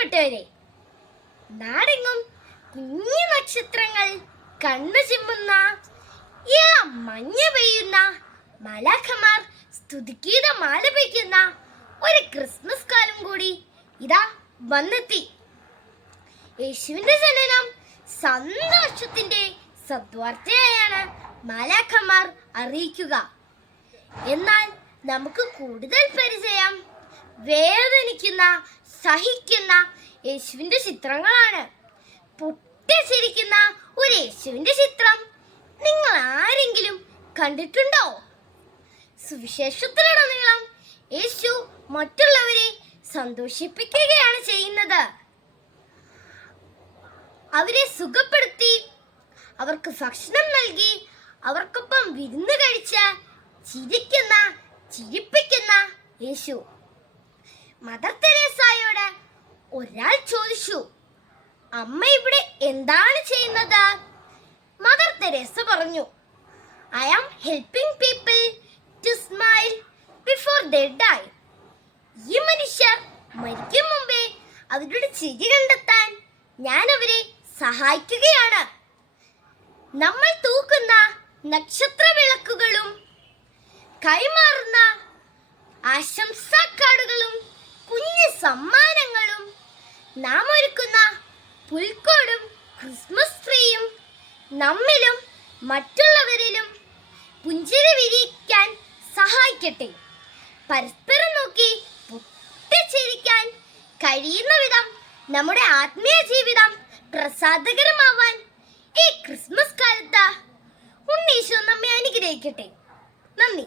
പ്രിയപ്പെട്ടവരെ നാടെങ്ങും കുഞ്ഞു നക്ഷത്രങ്ങൾ കണ്ണു ചിമ്മുന്ന മഞ്ഞ പെയ്യുന്ന മലാഖമാർ സ്തുതിഗീതം ആലപിക്കുന്ന ഒരു ക്രിസ്മസ് കാലം കൂടി ഇതാ വന്നെത്തി. യേശുവിന്റെ ജനനം സന്തോഷത്തിന്റെ സദ്വാർത്തയായാണ് മാലാഖമാർ അറിയിക്കുക. എന്നാൽ നമുക്ക് കൂടുതൽ പരിചയം വേദനിക്കുന്ന സഹിക്കുന്ന യേശുവിന്റെ ചിത്രങ്ങളാണ്. പൊട്ടിച്ചിരിക്കുന്ന ഒരു യേശുവിന്റെ ചിത്രം നിങ്ങൾ ആരെങ്കിലും കണ്ടിട്ടുണ്ടോ? സുവിശേഷത്തിലുടനീളം യേശു മറ്റുള്ളവരെ സന്തോഷിപ്പിക്കുകയാണ് ചെയ്യുന്നത്. അവരെ സുഖപ്പെടുത്തി അവർക്ക് ഭക്ഷണം നൽകി അവർക്കൊപ്പം വിരുന്ന് കഴിച്ച് ചിരിക്കുന്ന ചിരിപ്പിക്കുന്ന യേശു. മദർ തെരേസായോട് ഒരാൾ ചോദിച്ചു അമ്മ ഇവിടെ എന്താണ് ചെയ്യുന്നത്? മദർ തെരേസ പറഞ്ഞു I am helping people to smile before they die ഈ മനുഷ്യർ മരിക്കും മുമ്പേ അവരുടെ ചിരി കണ്ടെത്താൻ ഞാൻ അവരെ സഹായിക്കുകയാണ്. നമ്മൾ തൂക്കുന്ന നക്ഷത്ര വിളക്കുകളും കൈമാറുന്ന ആശംസാ നാം ഒരുക്കുന്ന പുൽക്കോടും ക്രിസ്മസ് ട്രീയും നമ്മിലും മറ്റുള്ളവരിലും പുഞ്ചിരി വിരിയിക്കാൻ സഹായിക്കട്ടെ. പരസ്പരം നോക്കി പൊട്ടിച്ചിരിക്കാൻ കഴിയുന്ന വിധം നമ്മുടെ ആത്മീയ ജീവിതം പ്രസാദകരമാവാൻ ഈ ക്രിസ്മസ് കാലത്ത് ഉണ്ണീശോ നമ്മെ അനുഗ്രഹിക്കട്ടെ. നന്ദി.